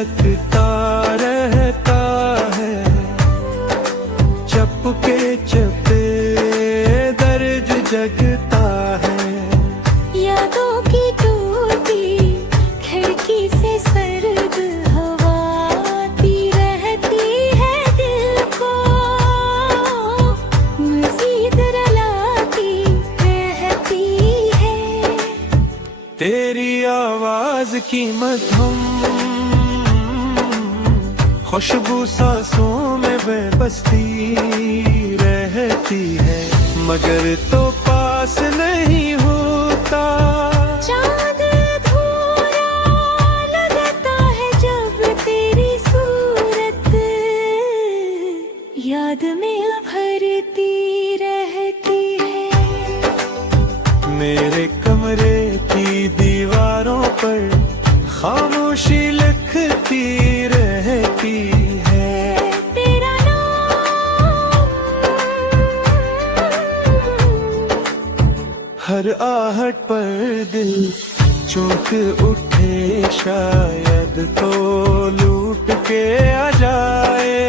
सकता रहता है, चपके चपे दर्द जगता है। यादों की टूटी खिड़की से सर्द हवा आती रहती है दिल को, मज़ीद रुलाती रहती है। तेरी आवाज की मधुम खुशबू सांसों में बेबसी रहती है, मगर तो पास नहीं होता। चाँद अधूरा लगता है जब तेरी सूरत याद में भरती रहती है। मेरे कमरे की दीवारों पर खामोशी लिखती रहती है। तेरा नाम हर आहट पर दिल चौंक उठे, शायद तो लूट के आ जाए,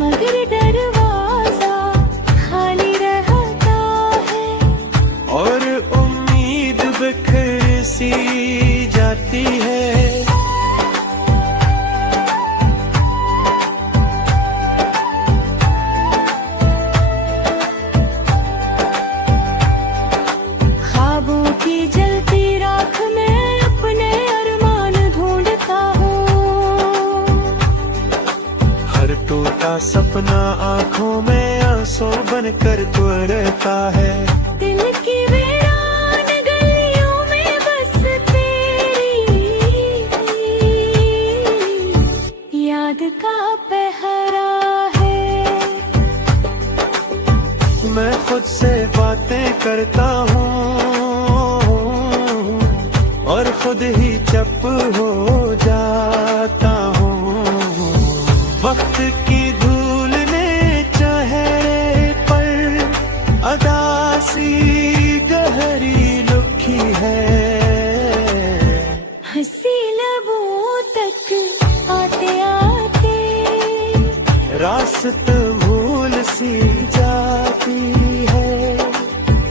मगर दरवाजा खाली रहता है। और उम्मीद बिखर सी जाती है। ख्वाबों की जलती राख में अपने अरमान ढूंढता हूँ। हर टूटा सपना आंखों में आंसू बनकर तुरता है। दिल की वीरान गलियों में बस तेरी याद का पहरा है। मैं खुद से बातें करता हूँ और खुद ही चुप हो जाता हूँ। वक्त की धूल ने चेहरे पर अदासी गहरी लुकी है। हंसी लबों तक आते आते रास्त भूल सी जाती है।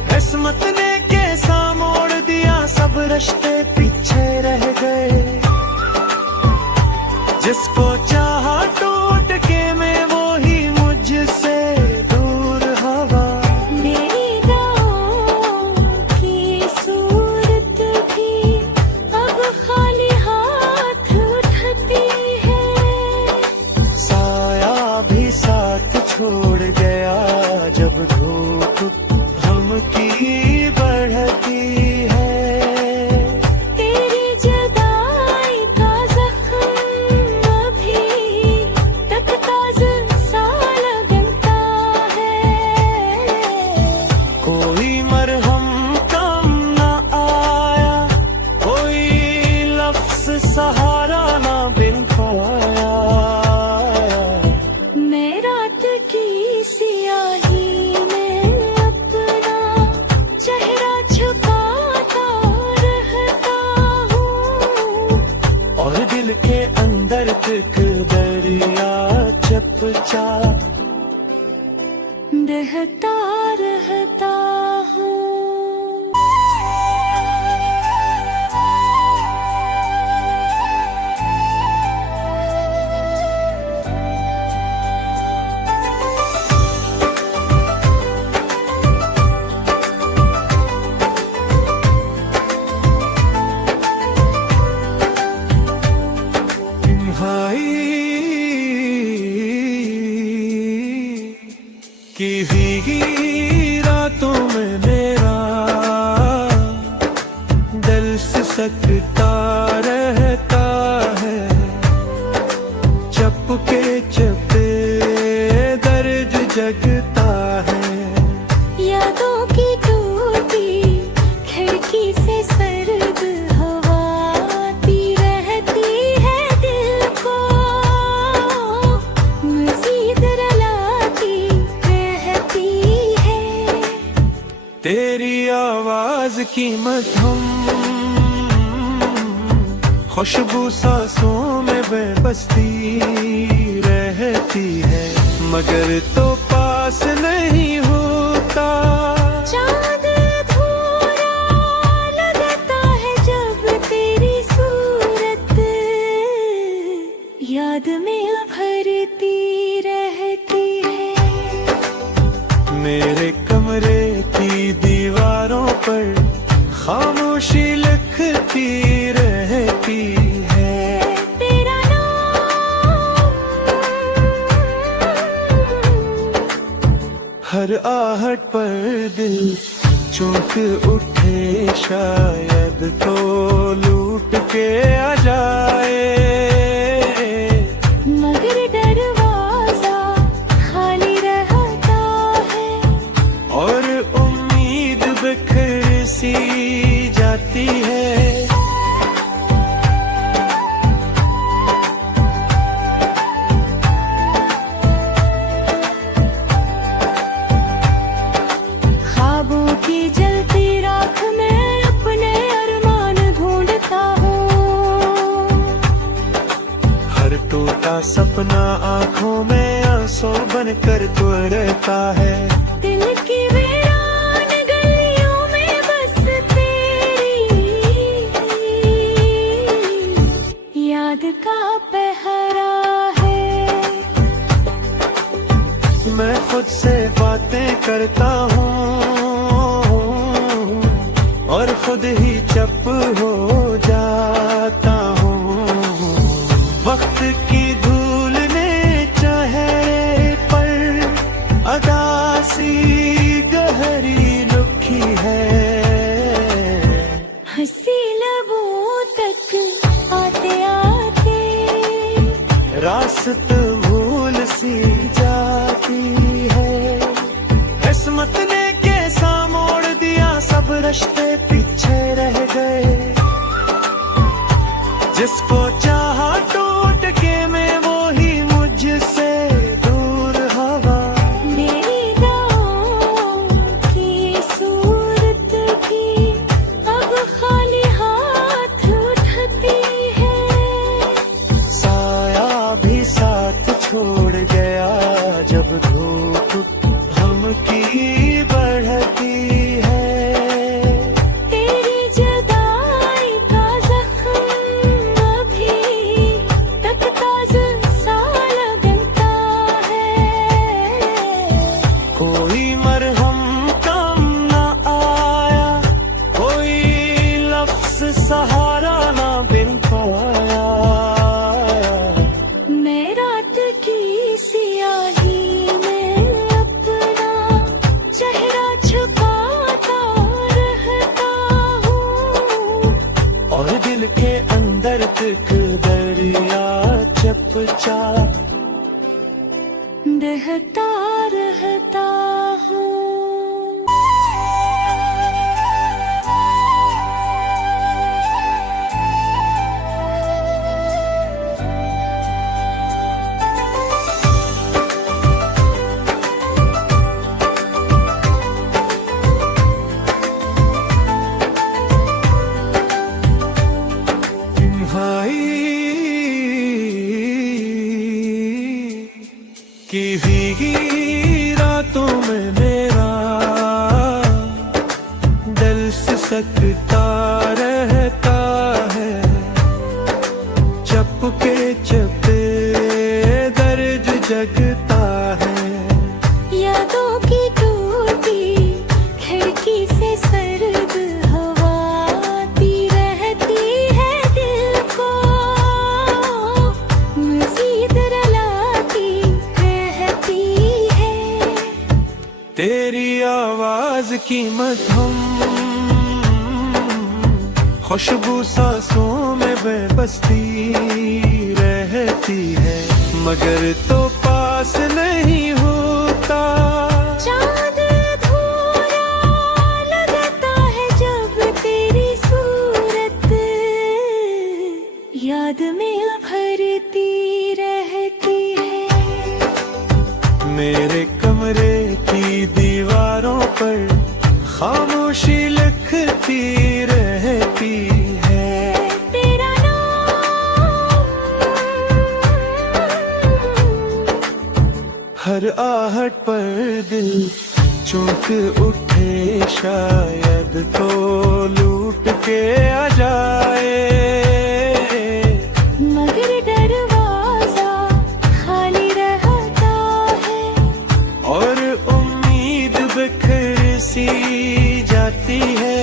किस्मत ने कैसा मोड़ दिया, सब रिश्ते पीछे रह गए। जिसको चाहा टूट के मैं, वो ही मुझसे दूर हवा। मेरी गाँव की सूरत भी अब खाली हाथ उठती है। साया भी साथ छोड़ गया जब धूप हमकी बढ़ती है। तेरी जुदाई का जख्म अभी तक ताज़ा सा लगता है। कोई मरहम काम न आया, कोई लफ्ज़ सहारा ना बिन पाया। मैं रात की सियाही में अपना चेहरा छुपाता रहता हूँ, और दिल के अंदर तक दरिया चुपचाप बहता रहता हूँ। की भीगी रातों में मेरा दिल से सकता रहता है, चपके चपे दर्द जगता है। यादों की टूटी खिड़की से सर्द हवा आती रहती है दिल को, मज़ीद रुलाती रहती है। तेरी आवाज की मधुम खुशबू सांसों में बेबसी रहती है, मगर तो पास नहीं होता। चाँद अधूरा लगता है जब तेरी सूरत याद में उभरती रहती है। मेरे कमरे की दीवारों पर खामोशी लिखती रहती है तेरा नाम। हर आहट पर दिल चौंक उठे, शायद तो लूट के आ जाए, मगर दरवाजा खाली रहता है और उम्मीद बिखर सी जाती है। ख्वाबों की जलती राख में अपने अरमान ढूंढता हूँ। हर टूटा सपना आंखों में आंसू बनकर गुजरता है। दिल की वीरान गलियों में बस तेरी याद का पहरा है। मैं खुद से बातें करता हूँ और खुद ही चुप हो जाता हूँ। वक्त की धूल ने चेहरे पर अदासी गहरी लुकी है। हंसी लबों तक आते आते रास्त भूल सी जाती है। किस्मत ने कैसा मोड़ दिया, सब रिश्ते पीछे रह गए। जिसको चाहा टूट के मैं, वो ही मुझसे दूर हवा। मेरी दाओं की सूरत भी अब खाली हाथ उठती है। साया भी साथ छोड़ गया जब धूप हमकी बढ़ती है। तेरी जुदाई का जख्म अभी तक ताज़ा सा लगता है। कोई मरहम काम न आया, कोई लफ्ज सहारा न बिन पाया। मैं रात की सियाही में अपना चेहरा छुपाता रहता हूँ और दिल के अंदर तक दरिया चपचाप बहता रहता हूँ। की भीगी रातों में मेरा दिल सिसकता रहता है। चपके चपे दर्द जगता है। यादों की टूटी खिड़की से सर्द हवा आती रहती है दिल को मज़ीद रुलाती रहती है। तेरी आवाज की मधुम खुशबू सांसों में बेबसी रहती है, मगर तो पास नहीं होता। चाँद अधूरा लगता है जब तेरी सूरत याद में उभरती रहती है। मेरे कमरे की दीवारों पर खामोशी लिखती रहती है तेरा नाम। आहट पर दिल चौंक उठे, शायद तो लूट के आ जाए। मगर दरवाजा खाली रहता है और उम्मीद बिखर सी जाती है।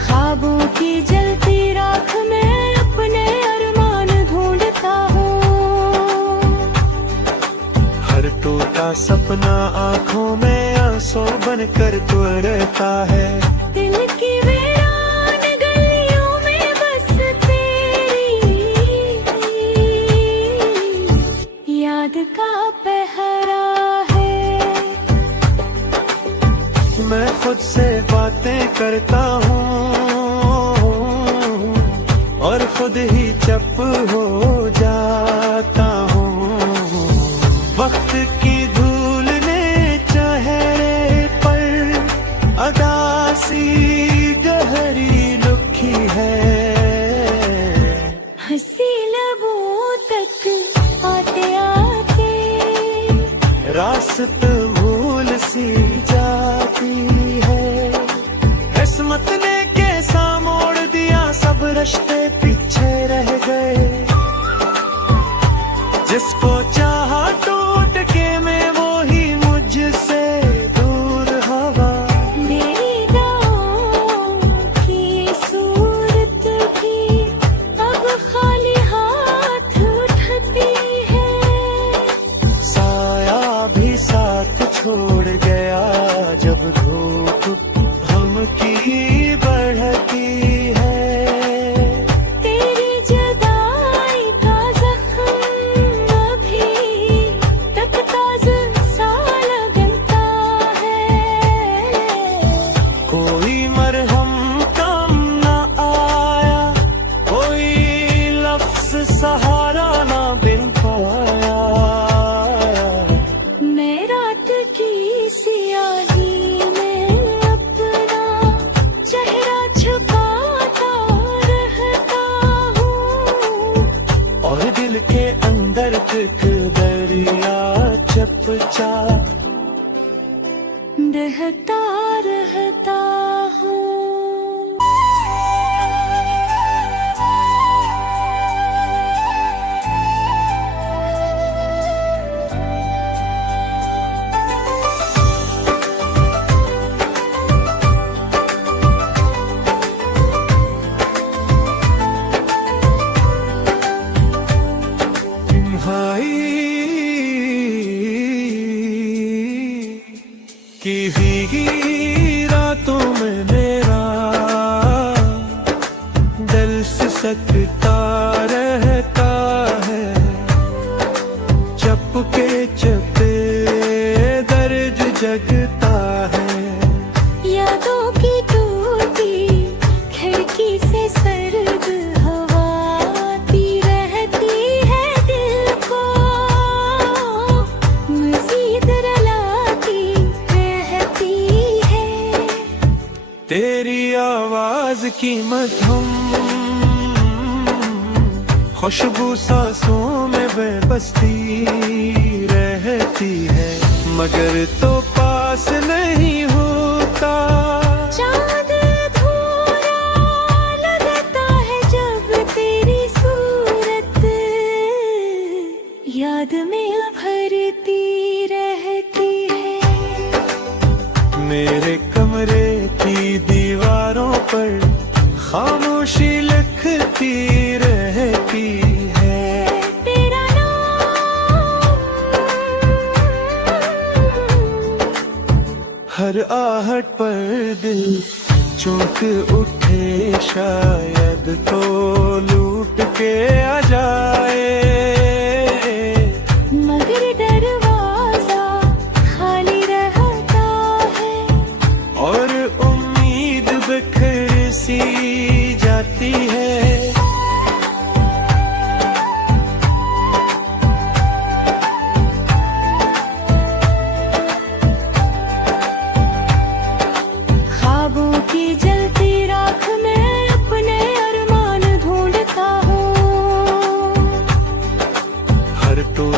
ख्वाबों की जलती राख में अपने अरमान ढूंढता हूँ। हर टूटा सपना आंखों में आंसू बनकर तुरता है। दिल की वीरान गलियों में बस तेरी याद का पहरा है। मैं खुद से बातें करता हूँ और खुद ही चुप हो जाता हूँ। वक्त की धूल ने चेहरे पर अदासी गहरी लुकी है। हंसी लबों तक आते आते रास्त भूल सी जाती है। किस्मत ने कैसा मोड़ दिया, सब रिश्ते पीछे रह गए। जिसको चाहा टूट के मैं, वो ही मुझसे दूर हवा। मेरी गाँव की सूरत भी अब खाली हाथ उठती है। साया भी साथ छोड़ गया जब धूप हमकी बढ़ती है। तेरी जुदाई का जख्म अभी तक ताज़ा सा लगता है। कोई मरहम काम ना आया, कोई लफ्ज सहारा ना बिन पाया। मैं रात की सियाही में अपना चेहरा छुपाता रहता हूँ। और दिल के अंदर एक दरिया चुपचाप बहता रहता हूँ। की भीगी रातों में मेरा दिल सिसकता रहता है। चपके चपे दर्द जगता है। यादों की टूटी खिड़की से सर्द हवा आती रहती है। दिल को मजीद रुलाती रहती है। तेरी आवाज की मधुम खुशबू सांसों में बेबसी रहती है। मगर तो पास नहीं होता। चाँद अधूरा लगता है जब तेरी सूरत याद में भरती रहती है। मेरे कमरे की दीवारों पर खामोशी लिखती रहती है। तेरा नाम हर आहट पर दिल चौंक उठे, शायद तो लूट के आ जाए। मगर दरवाजा खाली रहता है और उम्मीद बिखर सी जाती है। ख्वाबों की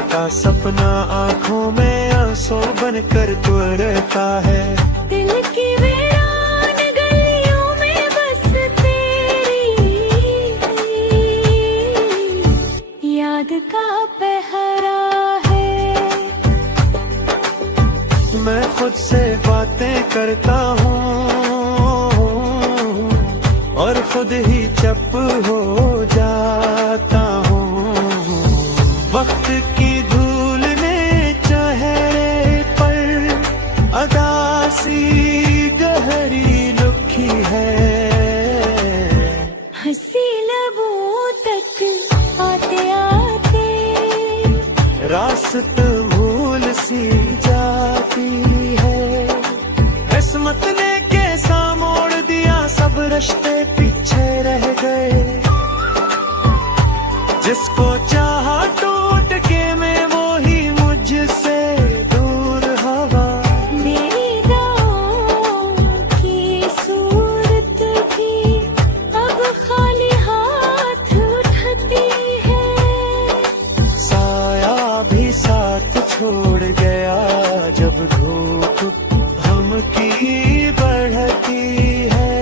टूटा सपना आंखों में आंसू बनकर तुरता है। दिल की वीरान गलियों में बस तेरी याद का पहरा है। मैं खुद से बातें करता हूँ और खुद ही चुप हो जाता हूँ। वक्त की धूल ने चेहरे पर अदासी गहरी लुकी है। हंसी लबों तक आते आते रास्ते भूल सी जाती है। किस्मत ने कैसा मोड़ दिया, सब रिश्ते पीछे रह गए। जिसको चाहा टूट के मैं, वो ही मुझसे दूर हवा। मेरी दुआओं की सूरत भी अब खाली हाथ उठाती है। साया भी साथ छोड़ गया जब धूप हमकी बढ़ती है।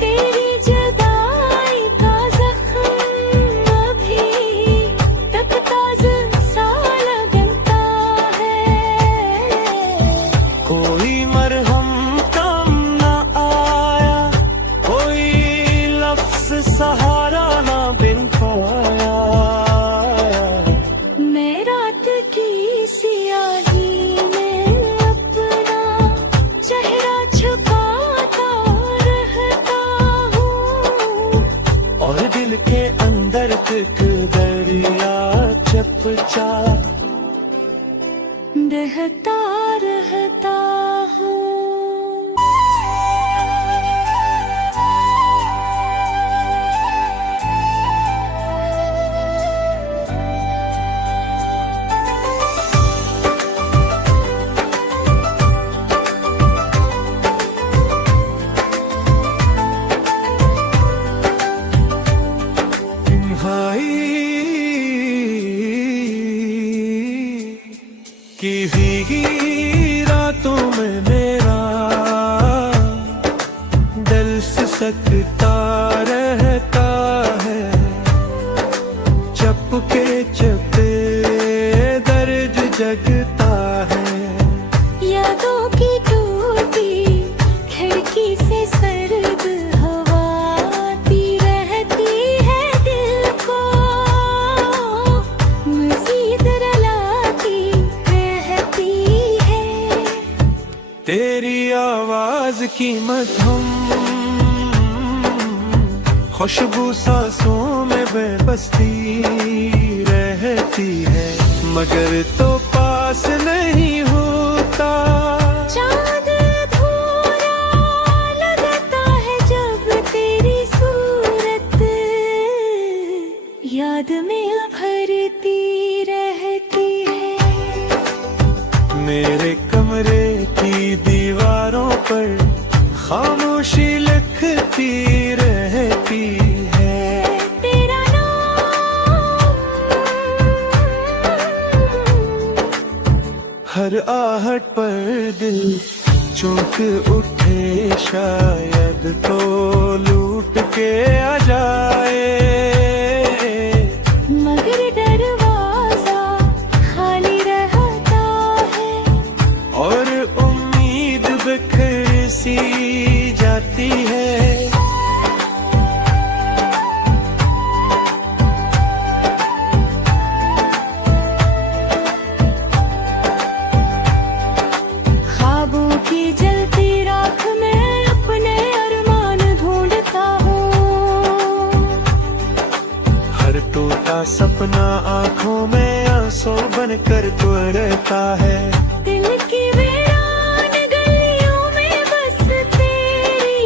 तेरी जुदाई का जख्म अभी तक ताज़ा सा लगता है। कोई मरहम काम ना आया, कोई लफ्ज सहारा ना बिन पाया। मैं रात की सियाही में अपना चेहरा छुपाता रहता हूँ और दिल के अंदर एक दरिया चुपचाप बहता रहता हूँ। की भीगी रातों में मेरा दिल सिसकता रहता है। चपके चपे दर्द जगता है। यादों की टूटी खिड़की से सर्द हवा आती रहती है। दिल को मजीद रुलाती रहती है। तेरी आवाज की मधुम खुशबू सांसों में बेबसी रहती है। मगर तो पास नहीं होता। चाँद अधूरा लगता है जब तेरी सूरत याद में भरती रहती है। मेरे कमरे की दीवारों पर खामोशी लिखती रहती है। तेरा नाम हर आहट पर दिल चौंक उठे, शायद तो लूट के आ जाए। मगर दरवाजा खाली रहता है और उम्मीद बिखर सी जाती है। ख्वाबों की जलती राख में अपने अरमान ढूंढता हूँ। हर टूटा सपना आंखों में आंसू बनकर तुरता है। दिल की वीरान गलियों में बस तेरी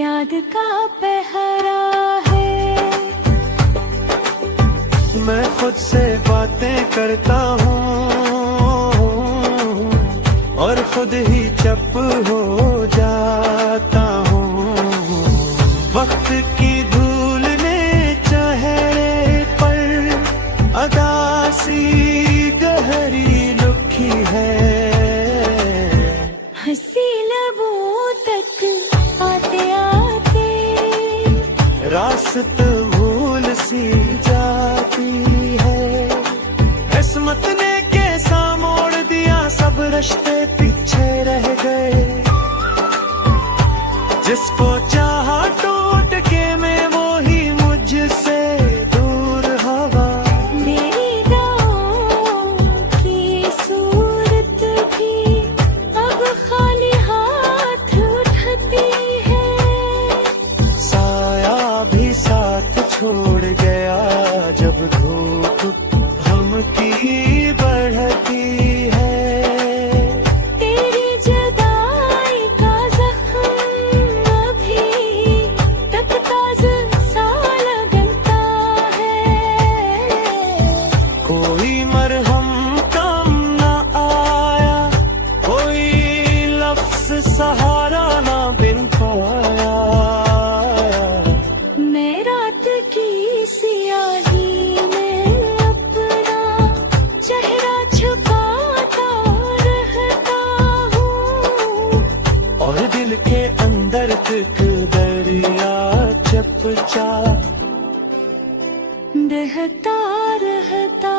याद का पहरा है। मैं खुद से बातें करता हूँ और खुद ही चुप हो जाता हूँ। वक्त की धूल ने चेहरे सी गहरी लुकी है, हंसी लबों तक आते आते रास्त भूल सी जाती है। किस्मत ने कैसा मोड़ दिया, सब रिश्ते पीछे रह गए। जिसको चाहा टूट के मैं, वो ही मुझसे दूर हवा। मेरी राहों की सूरत भी अब खाली हाथ उठाती है। साया भी साथ छोड़ गया, जब धूप हमकी बढ़ती है। तेरी जुदाई का जख्म अभी तक ताज़ा सा लगता है। कोई मरहम काम न आया, कोई लफ्ज सहारा ना बिन पाया। मैं रात की सियाही में अपना चेहरा छुपाता रहता हूँ, और दिल के अंदर तक दरिया चपचा बहता रहता